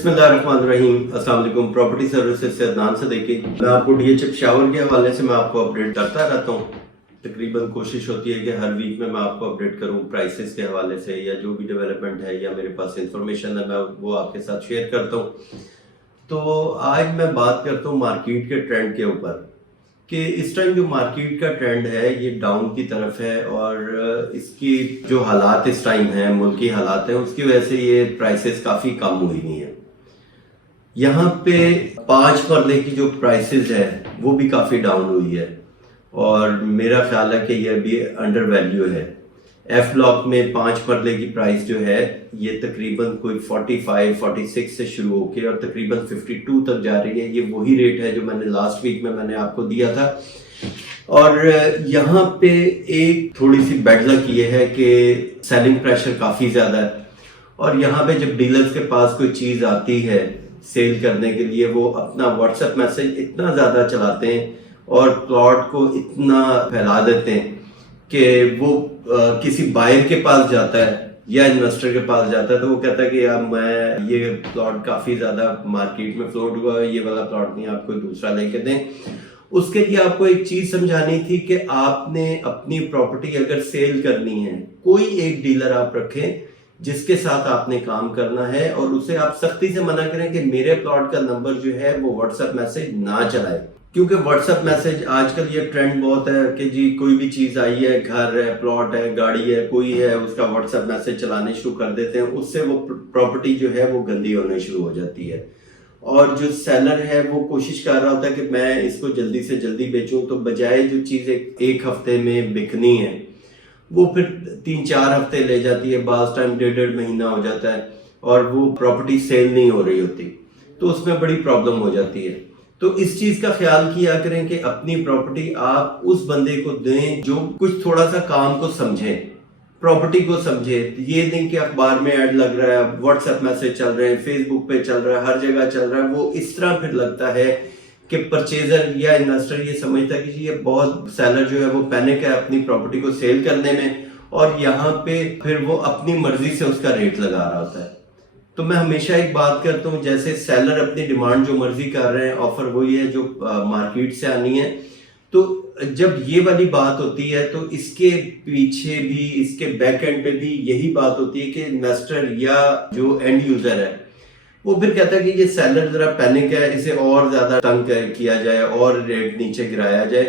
बिस्मिल्लाहिर्रहमानिर्रहीम। अस्सलाम वालेकुम। प्रॉपर्टी सर्विसेज से अदनान से देखिए, मैं आपको DH पेशावर के हवाले से मैं आपको अपडेट करता रहता हूँ। तकरीबन कोशिश होती है कि हर वीक में मैं आपको अपडेट करूँ प्राइसेस के हवाले से, या जो भी डेवलपमेंट है या मेरे पास इंफॉर्मेशन है मैं वो आपके साथ शेयर करता हूँ। तो आज मैं बात करता हूँ मार्केट के ट्रेंड के ऊपर, कि इस टाइम जो मार्केट का ट्रेंड है ये डाउन की तरफ है, और इसकी जो हालात इस टाइम हैं, मुल्की हालात हैं, उसकी वजह से ये प्राइसेस काफ़ी कम हुई हुई हैं। यहाँ पे 5 मरले की जो प्राइसेस है वो भी काफ़ी डाउन हुई है, और मेरा ख्याल है कि ये अभी अंडर वैल्यू है। F ब्लॉक में 5 मरले की प्राइस जो है ये तकरीबन कोई 45-46 से शुरू होकर और तकरीबन 52 तक जा रही है। ये वही रेट है जो मैंने लास्ट वीक में मैंने आपको दिया था। और यहाँ पे एक थोड़ी सी बैड लक ये है कि सेलिंग प्रेशर काफ़ी ज़्यादा है, और यहाँ पे जब डीलर्स के पास कोई चीज़ आती है सेल करने के लिए, वो अपना व्हाट्सएप मैसेज इतना ज़्यादा चलाते हैं और प्लॉट को इतना फैला देते हैं कि वो किसी बायर के पास जाता है या इन्वेस्टर के पास जाता है तो वो कहता है कि यार मैं ये प्लॉट काफ़ी ज़्यादा मार्केट में फ्लोट हुआ है, ये वाला प्लॉट नहीं, आप कोई दूसरा लेके दें। उसके लिए आपको एक चीज़ समझानी थी कि आपने अपनी प्रॉपर्टी अगर सेल करनी है, कोई एक डीलर आप रखें जिसके साथ आपने काम करना है, और उसे आप सख्ती से मना करें कि मेरे प्लॉट का नंबर जो है वो व्हाट्सएप मैसेज ना चलाए। क्योंकि व्हाट्सएप मैसेज आजकल ये ट्रेंड बहुत है कि जी कोई भी चीज़ आई है, घर है, प्लॉट है, गाड़ी है, कोई है, उसका व्हाट्सएप मैसेज चलाने शुरू कर देते हैं। उससे वो प्रॉपर्टी जो है वो गंदी होने शुरू हो जाती है, और जो सेलर है वो कोशिश कर रहा होता है कि मैं इसको जल्दी से जल्दी बेचूं, तो बजाय जो चीज़ एक हफ्ते में बिकनी है वो फिर 3-4 हफ्ते ले जाती है, बाज़ टाइम 1.5 महीना हो जाता है, और वो प्रॉपर्टी सेल नहीं हो रही होती, तो उसमें बड़ी प्रॉब्लम हो जाती है। तो इस चीज़ का ख्याल किया करें कि अपनी प्रॉपर्टी आप उस बंदे को दें जो कुछ थोड़ा सा काम को समझे, प्रॉपर्टी को समझे। ये नहीं कि अखबार में ऐड लग रहा है, व्हाट्सएप मैसेज चल रहे हैं, फेसबुक पे चल रहा है, हर जगह चल रहा है, वो इस तरह फिर लगता है कि परचेजर या इन्वेस्टर ये समझता है कि ये बहुत सेलर जो है वो पैनिक है अपनी प्रॉपर्टी को सेल करने में, और यहाँ पे फिर वो अपनी मर्जी से उसका रेट लगा रहा होता है। तो मैं हमेशा एक बात करता हूँ, जैसे सेलर अपनी डिमांड जो मर्जी कर रहे हैं, ऑफर वही है जो मार्केट से आनी है। तो जब ये वाली बात होती है तो इसके पीछे भी, इसके बैक एंड पे भी यही बात होती है कि इन्वेस्टर या जो एंड यूजर है वो फिर कहता है कि ये सेलर जरा पैनिक है, इसे और ज्यादा तंग किया जाए और रेट नीचे गिराया जाए।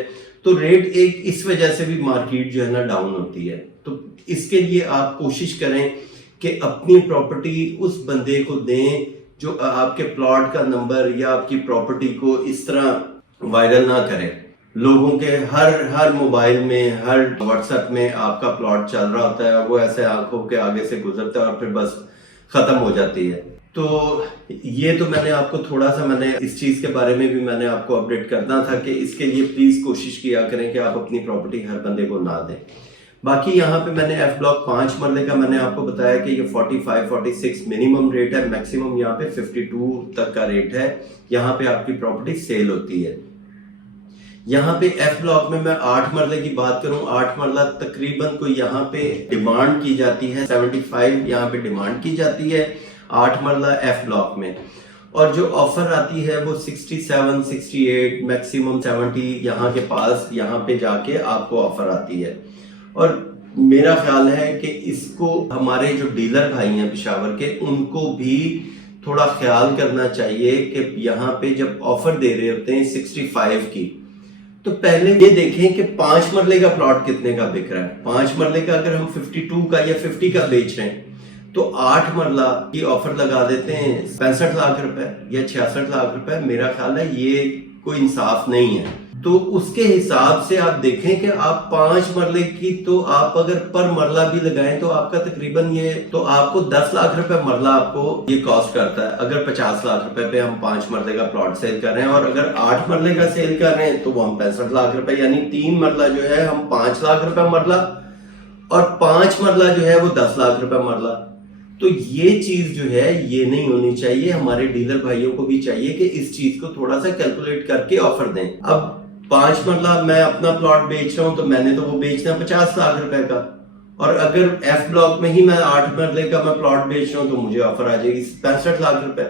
तो रेट एक इस वजह से भी मार्केट जो है ना डाउन होती है। तो इसके लिए आप कोशिश करें कि अपनी प्रॉपर्टी उस बंदे को दें जो आपके प्लॉट का नंबर या आपकी प्रॉपर्टी को इस तरह वायरल ना करे। लोगों के हर मोबाइल में, हर व्हाट्सएप में आपका प्लॉट चल रहा होता है, वो ऐसे आंखों के आगे से गुजरता है और फिर बस खत्म हो जाती है। तो ये तो मैंने आपको थोड़ा सा मैंने इस चीज़ के बारे में भी मैंने आपको अपडेट करना था कि इसके लिए प्लीज़ कोशिश किया करें कि आप अपनी प्रॉपर्टी हर बंदे को ना दें। बाकी यहाँ पे मैंने F ब्लॉक 5 मरले का मैंने आपको बताया कि ये 45-46 मिनिमम रेट है, मैक्सिमम यहाँ पे 52 तक का रेट है। यहाँ पे आपकी प्रॉपर्टी सेल होती है। यहाँ पे F ब्लॉक में मैं 8 मरले की बात करूँ, 8 मरला तकरीबन कोई यहाँ पे डिमांड की जाती है 75, यहाँ पे डिमांड की जाती है 8 मरला F ब्लॉक में, और जो ऑफर आती है वो 67, 68, मैक्सिमम 70 यहाँ के पास, यहाँ पे जाके आपको ऑफर आती है। और मेरा ख्याल है कि इसको हमारे जो डीलर भाई हैं पेशावर के, उनको भी थोड़ा ख्याल करना चाहिए कि यहाँ पे जब ऑफर दे रहे होते हैं 65 की, तो पहले ये देखें कि 5 मरले का प्लॉट कितने का बिक रहा है। 5 मरले का अगर हम 52 का या 50 का बेच रहे हैं तो 8 मरला की ऑफर लगा देते हैं 65 लाख रुपए या 66 लाख रुपए। मेरा ख्याल है ये कोई इंसाफ नहीं है। तो उसके हिसाब से आप देखें कि आप 5 मरले की, तो आप अगर पर मरला भी लगाएं तो आपका तकरीबन ये, तो आपको 10 लाख रुपए मरला आपको ये कॉस्ट करता है। अगर 50 लाख रुपए पे हम 5 मरले का प्लॉट सेल कर रहे हैं, और अगर 8 मरले का सेल कर रहे हैं तो वो हम 65 लाख रुपए, यानी 3 मरला जो है हम 5 लाख रुपए मरला, और 5 मरला जो है वो 10 लाख रुपए मरला। तो ये चीज जो है ये नहीं होनी चाहिए। हमारे डीलर भाइयों को भी चाहिए कि इस चीज को थोड़ा सा कैलकुलेट करके ऑफर दें। अब 5 मरला मैं अपना प्लॉट बेच रहा हूं तो मैंने तो वो बेचना 50 लाख रुपए का, और अगर F ब्लॉक में ही मैं 8 मरले का मैं प्लॉट बेच रहा हूं तो मुझे ऑफर आ जाएगी 65 लाख रुपए।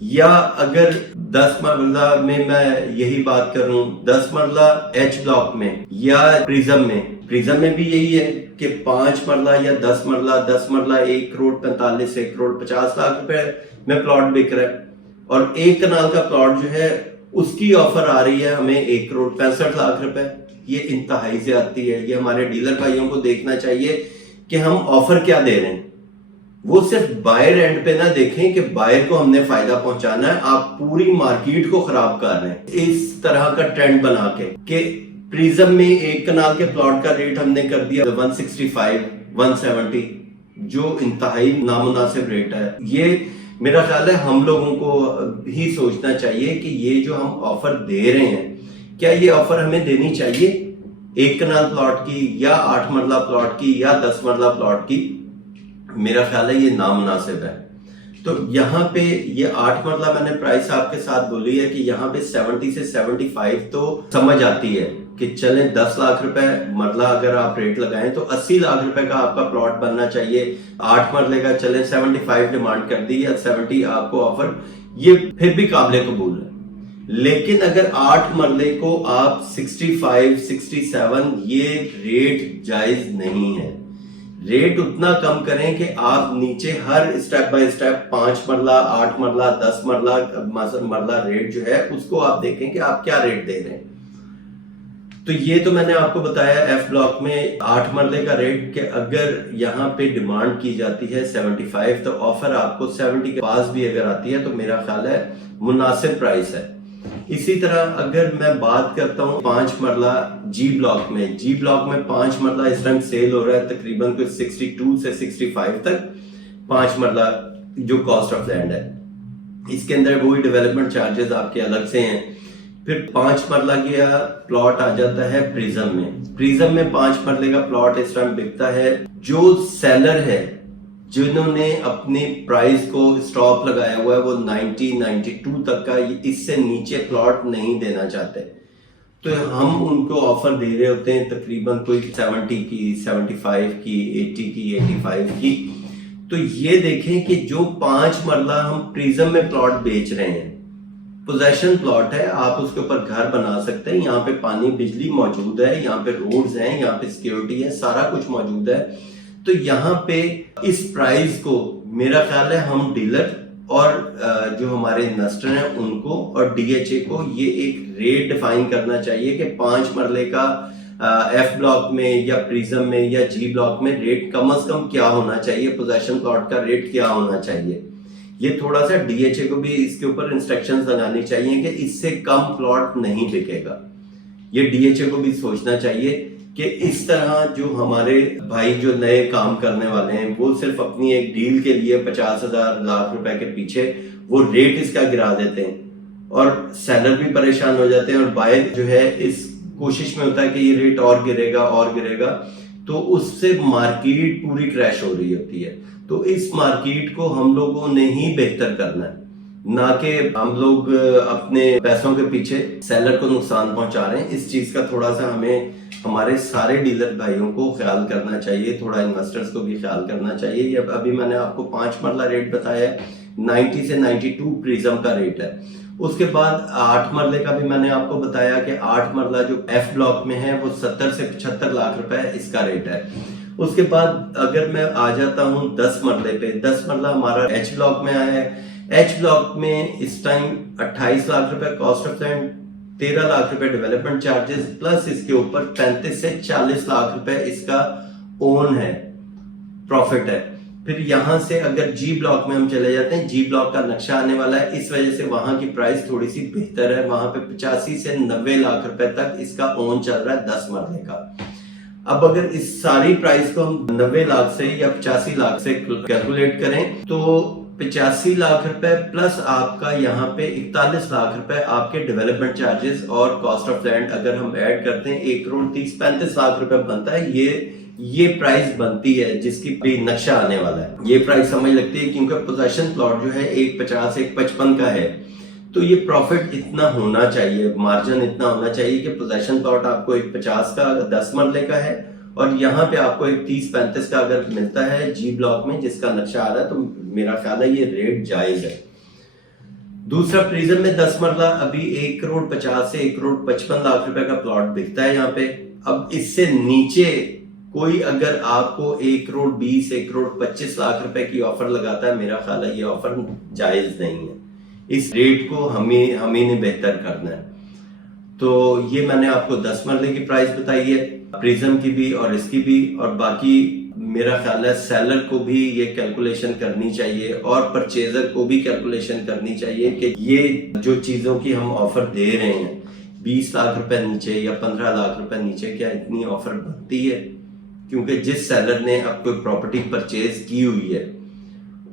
یا اگر 10 مرلہ میں یہی بات کروں 10 مرلہ ایچ بلاک میں یا پریزم میں بھی یہی ہے کہ 5 مرلہ یا 10 مرلہ 1 کروڑ 45 1 کروڑ 50 لاکھ روپے میں پلاٹ بک رہا ہے، اور 1 کنال کا پلاٹ جو ہے اس کی آفر آ رہی ہے ہمیں 1 کروڑ 65 لاکھ روپے۔ یہ انتہائی زیادتی ہے۔ یہ ہمارے ڈیلر بھائیوں کو دیکھنا چاہیے کہ ہم آفر کیا دے رہے ہیں، وہ صرف بائر اینڈ پہ نہ دیکھیں کہ بائر کو ہم نے فائدہ پہنچانا ہے، آپ پوری مارکیٹ کو خراب کر رہے ہیں اس طرح کا ٹرینڈ بنا کے کہ پریزم میں 1 کنال کے پلاٹ کا ریٹ ہم نے کر دیا 165 170، جو انتہائی نامناسب ریٹ ہے۔ یہ میرا خیال ہے ہم لوگوں کو ہی سوچنا چاہیے کہ یہ جو ہم آفر دے رہے ہیں، کیا یہ آفر ہمیں دینی چاہیے 1 کنال پلاٹ کی یا 8 مرلہ پلاٹ کی یا 10 مرلہ پلاٹ کی؟ میرا خیال ہے یہ نامناسب ہے۔ تو یہاں پہ یہ 8 مرلہ میں نے پرائس آپ کے ساتھ بولی ہے کہ یہاں پہ 70 سے 75 تو سمجھ آتی ہے کہ چلیں 10 لاکھ روپے مرلہ اگر آپ ریٹ لگائیں تو 80 لاکھ روپے کا آپ کا پلاٹ بننا چاہیے۔ 8 مرلے کا چلیں 75 ڈیمانڈ کر دی یا 70 آپ کو آفر، یہ پھر بھی قابل قبول ہے۔ لیکن اگر 8 مرلے کو آپ 65 67، یہ ریٹ جائز نہیں ہے۔ ریٹ اتنا کم کریں کہ آپ نیچے ہر step by step 5 marla 8 marla 10 marla rate جو ہے اس کو آپ دیکھیں کہ آپ کیا ریٹ دے رہے ہیں۔ تو یہ تو میں نے آپ کو بتایا ایف بلاک میں 8 مرلے کا ریٹ کہ اگر یہاں پہ ڈیمانڈ کی جاتی ہے 75 تو آفر آپ کو 70 کے پاس بھی اگر آتی ہے تو میرا خیال ہے مناسب پرائس ہے۔ اسی طرح اگر میں بات کرتا ہوں 5 مرلہ جی بلاک میں 5 مرلہ اس ٹائم سیل ہو رہا ہے تقریباً 62 سے 65 تک 5 مرلہ جو کاسٹ آف لینڈ ہے۔ اس کے اندر وہی ڈیولپمنٹ چارجز آپ کے الگ سے ہیں۔ پھر 5 مرلہ کا پلاٹ آ جاتا ہے پریزم میں 5 مرلے کا پلاٹ اس ٹائم بکتا ہے۔ جو سیلر ہے جنہوں نے اپنی پرائز کو سٹاپ لگایا ہوا ہے وہ 92 تک کا، اس سے نیچے پلاٹ نہیں دینا چاہتے، تو ہم ان کو آفر دے رہے ہوتے ہیں تقریباً کوئی 70 کی 75 کی 80 کی 85 کی۔ تو یہ دیکھیں کہ جو 5 مرلہ ہم پریزم میں پلاٹ بیچ رہے ہیں، پوزیشن پلاٹ ہے، آپ اس کے اوپر گھر بنا سکتے ہیں، یہاں پہ پانی بجلی موجود ہے، یہاں پہ روڈز ہیں، یہاں پہ سیکیورٹی ہے، سارا کچھ موجود ہے۔ تو یہاں پہ اس پرائز کو میرا خیال ہے ہم ڈیلر اور جو ہمارے انویسٹر ہیں ان کو اور ڈی ایچ اے کو یہ ایک ریٹ ڈیفائن کرنا چاہیے کہ 5 مرلے کا ایف بلاک میں یا پریزم میں یا جی بلاک میں ریٹ کم از کم کیا ہونا چاہیے، پوزیشن پلاٹ کا ریٹ کیا ہونا چاہیے۔ یہ تھوڑا سا ڈی ایچ اے کو بھی اس کے اوپر انسٹرکشنز لگانی چاہیے کہ اس سے کم پلاٹ نہیں بکے گا۔ یہ ڈی ایچ اے کو بھی سوچنا چاہیے کہ اس طرح جو ہمارے بھائی جو نئے کام کرنے والے ہیں وہ صرف اپنی ایک ڈیل کے لیے 50,000 لاکھ روپے کے پیچھے وہ ریٹ اس کا گرا دیتے ہیں اور سیلر بھی پریشان ہو جاتے ہیں، اور بائر جو ہے اس کوشش میں ہوتا ہے کہ یہ ریٹ اور گرے گا تو اس سے مارکیٹ پوری کریش ہو رہی ہوتی ہے۔ تو اس مارکیٹ کو ہم لوگوں نے ہی بہتر کرنا ہے، نہ کہ ہم لوگ اپنے پیسوں کے پیچھے سیلر کو نقصان پہنچا رہے ہیں۔ اس چیز کا تھوڑا سا ہمیں ہمارے سارے ڈیلر بھائیوں کو خیال کرنا چاہیے، تھوڑا انویسٹرز کو بھی خیال کرنا چاہیے۔ یہ ابھی میں نے آپ کو 5 مرلہ ریٹ بتایا ہے، 90 سے 92 پریزم کا ریٹ ہے۔ اس کے بعد 8 مرلے کا بھی میں نے آپ کو بتایا کہ 8 مرلہ جو ایف بلاک میں ہے وہ 70 سے 75 لاکھ روپے اس کا ریٹ ہے۔ اس کے بعد اگر میں آ جاتا ہوں 10 مرلے پہ، 10 مرلہ ہمارا ایچ بلاک میں آیا ہے۔ ایچ بلاک میں اس ٹائم 28 لاکھ روپے کاسٹ آف لینڈ، 13 لاکھ روپے ڈیولپمنٹ چارجز پلس اس کے اوپر 35 سے 40 لاکھ روپے اس کا اون ہے، پروفٹ ہے۔ پھر یہاں سے اگر جی بلاک میں ہم چلے جاتے ہیں، جی بلاک کا نقشہ آنے والا ہے، اس وجہ سے وہاں کی پرائس تھوڑی سی بہتر ہے، وہاں پہ 85 سے 90 لاکھ روپے تک اس کا اون چل رہا ہے 10 مرلے کا۔ اب اگر اس ساری پرائس کو ہم 90 لاکھ سے یا 85 لاکھ سے کیلکولیٹ کریں تو 85 لاکھ روپے پلس آپ کا یہاں پہ 41 لاکھ روپے آپ کے ڈیولپمنٹ چارجز اور کاسٹ آف لینڈ اگر ہم ایڈ کرتے ہیں 1 کروڑ 35 لاکھ روپے بنتا ہے۔ یہ پرائس بنتی ہے جس کی بھی نقشہ آنے والا ہے۔ یہ پرائس سمجھ لگتی ہے کیونکہ پوزیشن پلاٹ جو ہے 150 155 کا ہے، تو یہ پروفٹ اتنا ہونا چاہیے، مارجن اتنا ہونا چاہیے کہ پوزیشن پلاٹ آپ کو 150 کا 10 مرلے کا ہے اور یہاں پہ آپ کو 30-35 کا اگر ملتا ہے جی بلاک میں جس کا نقشہ آ رہا ہے، تو میرا خیال ہے یہ ریٹ جائز ہے۔ दूसरा प्रिज्म में 10 मरला अभी 1,50 से 1,55 रुपए का प्लॉट बिकता है यहाँ पे। अब इससे नीचे कोई अगर आपको 1,20, 1,25 रुपए की ऑफर लगाता है, मेरा ख्याल है ये ऑफर जायज नहीं है। इस रेट को हमें ने बेहतर करना है। तो ये मैंने आपको 10 मरले की प्राइस बताई है, प्रिज्म की भी और इसकी भी, और बाकी मेरा ख्याल है सेलर को भी ये कैलकुलेशन करनी चाहिए और परचेजर को भी कैलकुलेशन करनी चाहिए कि ये जो चीजों की हम ऑफर दे रहे हैं 20 लाख रुपए नीचे या 15 लाख रुपए नीचे, क्या इतनी ऑफर बनती है? क्योंकि जिस सेलर ने अब कोई प्रॉपर्टी परचेज की हुई है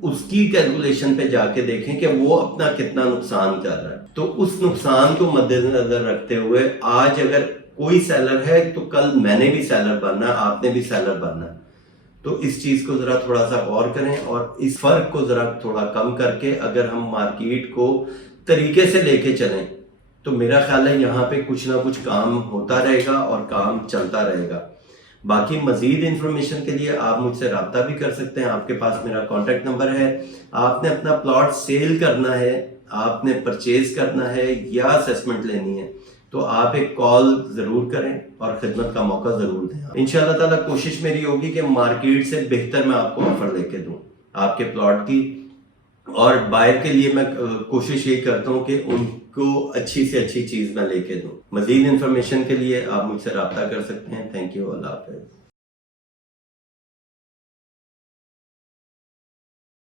उसकी कैलकुलेशन पे जाके देखें कि वो अपना कितना नुकसान कर रहा है। तो उस नुकसान को मद्देनजर रखते हुए आज अगर कोई सेलर है तो कल मैंने भी सेलर बनना है, आपने भी सेलर बनना है। तो इस चीज को जरा थोड़ा सा गौर करें और इस फर्क को जरा थोड़ा कम करके अगर हम मार्केट को तरीके से लेके चलें तो मेरा ख्याल है यहाँ पे कुछ ना कुछ काम होता रहेगा और काम चलता रहेगा। बाकी मजीद इंफॉर्मेशन के लिए आप मुझसे रब्ता भी कर सकते हैं। आपके पास मेरा कॉन्टेक्ट नंबर है। आपने अपना प्लॉट सेल करना है, आपने परचेज करना है या असेसमेंट लेनी है तो आप एक कॉल जरूर करें और खिदमत का मौका जरूर दें। इंशाल्लाह ताला कोशिश मेरी होगी कि मार्केट से बेहतर मैं आपको ऑफर लेके दूं आपके प्लॉट की, और बायर के लिए मैं कोशिश ये करता हूँ कि उनको अच्छी से अच्छी चीज मैं लेके दूं। मजीद इंफॉर्मेशन के लिए आप मुझसे रब्ता कर सकते हैं। Thank you, Allah Hafiz.